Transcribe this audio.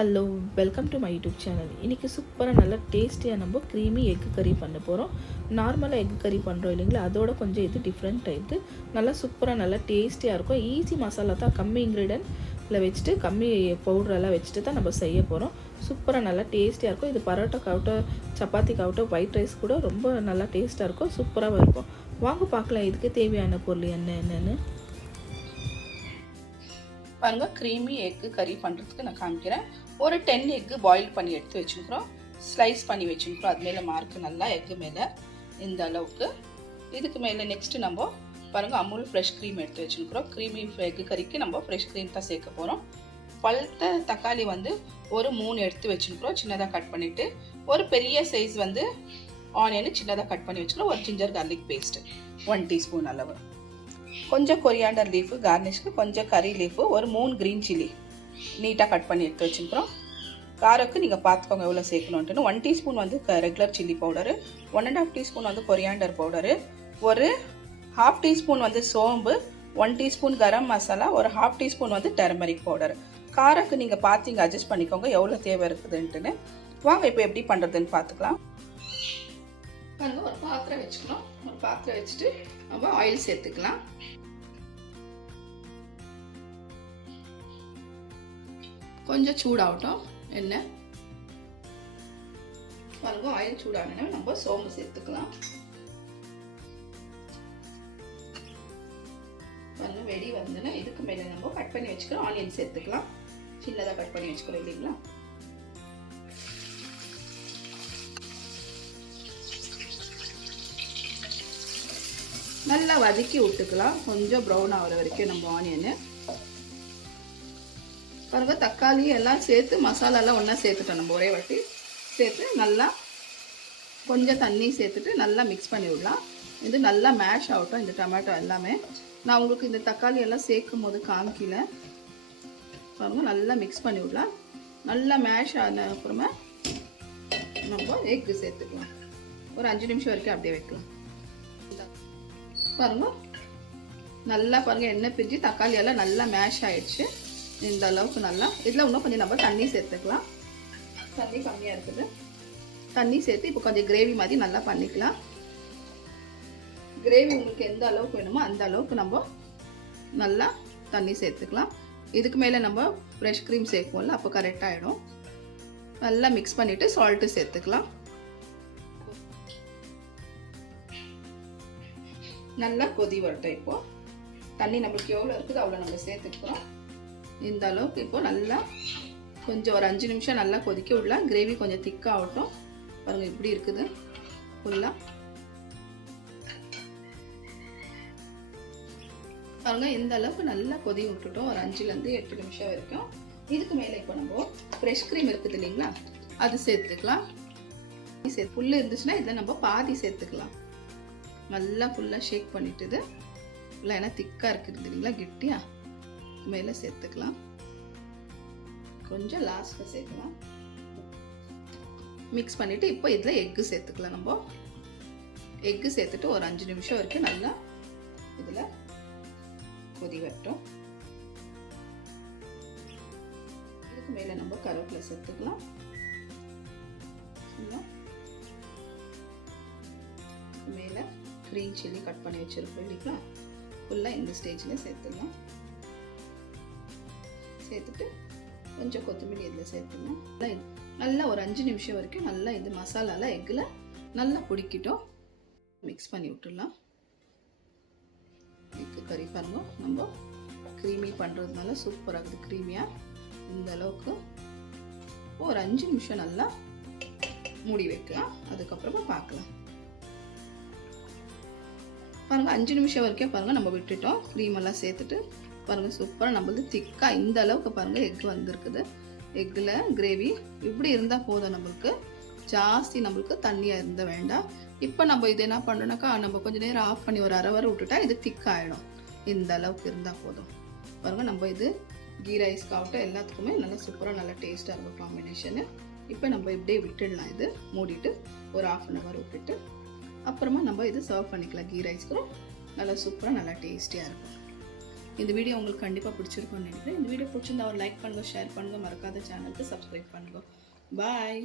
Hello welcome to my YouTube channel. இன்றைக்கி சூப்பராக நல்லா டேஸ்டியாக நம்ம க்ரீமி எக் கறி பண்ண போகிறோம். நார்மலாக எக் கறி பண்ணுறோம் இல்லைங்களா, அதோட கொஞ்சம் இது டிஃப்ரெண்ட் டைப்பு. நல்லா சூப்பராக நல்லா டேஸ்டியாக இருக்கும். ஈஸி மசாலா தான், கம்மி இன்க்ரீடியன்ட்டில் வச்சுட்டு கம்மி பவுடரெல்லாம் வச்சுட்டு தான் நம்ம செய்ய போகிறோம். சூப்பராக நல்லா டேஸ்டியாக இருக்கும். இது பரோட்டாக்காகட்டும் சப்பாத்திக்காகட்டும் ஒயிட் ரைஸ் கூட ரொம்ப நல்லா டேஸ்ட்டாக இருக்கும், சூப்பராகவும் இருக்கும். வாங்க பார்க்கலாம் இதுக்கு தேவையான பொருள் என்னென்னு பாருங்க. க்ரீமி எக்கு கறி பண்ணுறதுக்கு நான் காமிக்கிறேன். ஒரு 10 எக்கு பாயில் பண்ணி எடுத்து வச்சுருக்குறோம், ஸ்லைஸ் பண்ணி வச்சுருக்குறோம். அது மேலே மார்க்கு நல்லா எக்கு மேலே இந்த அளவுக்கு. இதுக்கு மேலே நெக்ஸ்ட்டு நம்ம பாருங்கள் அமுல் ஃப்ரெஷ் க்ரீம் எடுத்து வச்சுருக்குறோம். க்ரீமி எக்கு கறிக்கு நம்ம ஃப்ரெஷ் க்ரீம் தான் சேர்க்க போகிறோம். பழுத்த தக்காளி ஒரு 3 எடுத்து வச்சுருக்குறோம், சின்னதாக கட் பண்ணிவிட்டு. ஒரு பெரிய சைஸ் ஆனியனு சின்னதாக கட் பண்ணி வச்சுக்கிறோம். ஒரு ஜிஞ்சர் கார்லிக் பேஸ்ட்டு 1 டீஸ்பூன் அளவு. கொஞ்சம் கொரியாண்டர் லீஃபு கார்னிஷ்க்கு, கொஞ்சம் கறி லீஃபு, ஒரு 3 க்ரீன் சில்லி நீட்டாக கட் பண்ணி எடுத்து வச்சுருக்கிறோம். காரக்கு நீங்கள் பார்த்துக்கோங்க எவ்வளோ சேர்க்கணுன்ட்டுன்னு. 1 teaspoon regular chilli powder, 1.5 teaspoon coriander powder, ஒரு 1/2 டீஸ்பூன் சோம்பு, 1 டீஸ்பூன் கரம் மசாலா, ஒரு 1/2 டீஸ்பூன் டர்மரிக் பவுடர். காரக்கு நீங்கள் பார்த்து அட்ஜஸ்ட் பண்ணிக்கோங்க எவ்வளோ தேவை இருக்குதுன்ட்டுன்னு. வாங்க இப்போ எப்படி பண்ணுறதுன்னு பார்த்துக்கலாம். ஒரு பாத்திரம் வச்சுக்கணும். ஒரு பாத்திரம் வச்சுட்டு நம்ம ஆயில் சேர்த்துக்கலாம். கொஞ்சம் சூடாகட்டும் எண்ணெய். பாருங்க ஆயில் சூடானோன்னா நம்ம சோம்பு சேர்த்துக்கலாம். பாருங்க வெடி வந்துன்னா இதுக்கு மேலே நம்ம கட் பண்ணி வச்சுக்கிறோம் ஆனியன் சேர்த்துக்கலாம். சின்னதாக கட் பண்ணி வச்சுக்கிறோம் இல்லைங்களா. நல்லா வதக்கி விட்டுக்கலாம், கொஞ்சம் ப்ரௌன் ஆகிற வரைக்கும் நம்ம ஆனியனு. பாருங்க தக்காளி எல்லாம் சேர்த்து மசாலாலாம் ஒன்றா சேர்த்துட்டோம். நம்ம ஒரே வாட்டி சேர்த்து நல்லா கொஞ்சம் தண்ணி சேர்த்துட்டு நல்லா மிக்ஸ் பண்ணி விடலாம். இது நல்லா மேஷ் ஆகட்டும் இந்த டொமேட்டோ எல்லாமே. நான் உங்களுக்கு இந்த தக்காளி எல்லாம் சேர்க்கும் போது காமிக்கல. பாருங்க நல்லா மிக்ஸ் பண்ணி விடலாம். நல்லா மேஷ் ஆன அப்புறமா நம்ம எக்கு சேர்த்துக்கலாம். ஒரு 5 நிமிஷம் வரைக்கும் அப்படியே வைக்கலாம். பாருங்க நல்லா பாருங்க எண்ணெய் பிரிஞ்சு தக்காளி எல்லாம் நல்லா மேஷ் ஆயிடுச்சு. இந்த அளவுக்கு நல்லா. இதில் இன்னும் கொஞ்சம் நம்ம தண்ணி சேர்த்துக்கலாம். தண்ணி கம்மியாக இருக்குது, தண்ணி சேர்த்து இப்போ கொஞ்சம் கிரேவி மாதிரி நல்லா பண்ணிக்கலாம். கிரேவி உங்களுக்கு எந்த அளவுக்கு வேணுமோ அந்த அளவுக்கு நம்ம நல்லா தண்ணி சேர்த்துக்கலாம். இதுக்கு மேலே நம்ம ஃப்ரெஷ் க்ரீம் சேர்ப்போம்ல, அப்போ கரெக்டாகிடும். நல்லா மிக்ஸ் பண்ணிவிட்டு சால்ட்டு சேர்த்துக்கலாம். நல்லா கொதி வரட்டும். இப்போ தண்ணி நம்மளுக்கு எவ்வளோ இருக்குது அவ்வளோ நம்ம சேர்த்துக்கிறோம். இந்த அளவுக்கு இப்போ நல்லா கொஞ்சம் ஒரு 5 நிமிஷம் நல்லா கொதிக்க விடலாம். கிரேவி கொஞ்சம் திக்காகட்டும். பாருங்க இப்படி இருக்குது ஃபுல்லாக. பாருங்க இந்த அளவுக்கு நல்லா கொதி விட்டுட்டோம் ஒரு 5லேருந்து 8 நிமிஷம் வரைக்கும். இதுக்கு மேலே இப்போ நம்ம ஃப்ரெஷ் க்ரீம் இருக்குது இல்லைங்களா, அது சேர்த்துக்கலாம். ஃபுல்லு இருந்துச்சுன்னா இதில் நம்ம பாதி சேர்த்துக்கலாம். நல்லா ஃபுல்லாக ஷேக் பண்ணிட்டுது. ஃபுல்லாக ஏன்னா திக்காக இருக்குது இல்லைங்களா, கெட்டியாக மேலே சேர்த்துக்கலாம். கொஞ்சம் லாஸ்ட்டில் சேர்க்கலாம். மிக்ஸ் பண்ணிவிட்டு இப்போ இதில் எக்கு சேர்த்துக்கலாம். நம்ம எக்கு சேர்த்துட்டு ஒரு 5 நிமிஷம் வரைக்கும் நல்லா இதில் கொதி வரட்டும். இதுக்கு மேலே நம்ம கருவேப்பிலை சேர்த்துக்கலாம். மேலே க்ரீன் சில்லி கட் பண்ணி வச்சுருக்கோம் இல்லைங்களா, ஃபுல்லாக இந்த ஸ்டேஜில் சேர்த்துடலாம். சேர்த்துட்டு கொஞ்சம் கொத்தமல்லி இதில் சேர்த்துடலாம். நல்லா ஒரு 5 நிமிஷம் வரைக்கும் நல்லா இந்த மசாலாலாம் எக்கில் நல்லா பிடிக்கிட்டோம். மிக்ஸ் பண்ணி விட்டுடலாம். எக்கு கறி பாருங்க நம்ம க்ரீமி பண்ணுறதுனால சூப்பராக இருக்குது. க்ரீமியாக இந்த அளவுக்கு ஒரு 5 நிமிஷம் நல்லா மூடி வைக்கலாம். அதுக்கப்புறமா பார்க்கலாம். பாருங்கள் 5 நிமிஷம் வரைக்கும் பாருங்கள் நம்ம விட்டுட்டோம். க்ரீம் எல்லாம் சேர்த்துட்டு பாருங்கள் சூப்பராக நம்மளுக்கு திக்காக இந்த அளவுக்கு பாருங்கள் எக் வந்திருக்குது. எக்கில் கிரேவி இப்படி இருந்தால் போதும். நம்மளுக்கு ஜாஸ்தி நம்மளுக்கு தண்ணியாக இருந்த வேண்டாம். இப்போ நம்ம இது என்ன பண்ணுறோன்னாக்கா நம்ம கொஞ்சம் நேரம் ஆஃப் பண்ணி ஒரு 1/2 hour விட்டுட்டா இது திக்காகிடும். இந்த அளவுக்கு இருந்தால் போதும். பாருங்கள் நம்ம இது கீ ரைஸ்க்காகட்டும் எல்லாத்துக்குமே நல்லா சூப்பராக நல்லா டேஸ்ட்டாக இருக்கும் காம்பினேஷனு. இப்போ நம்ம இப்படியே விட்டுடலாம். இது மூடிட்டு ஒரு 1/2 hour விட்டுட்டு அப்புறமா நம்ம இது சர்வ் பண்ணிக்கலாம். கீ ரைஸ்க்கு நல்லா சூப்பராக நல்லா டேஸ்டியாக இருக்கும். இந்த வீடியோ உங்களுக்கு கண்டிப்பாக பிடிச்சிருக்கும்னு நினைக்கிறேன். இந்த வீடியோ பிடிச்சிருந்தா ஒரு லைக் பண்ணுங்கள், ஷேர் பண்ணுங்கள், மறக்காத சேனலுக்கு சப்ஸ்கிரைப் பண்ணுங்கள். பாய்.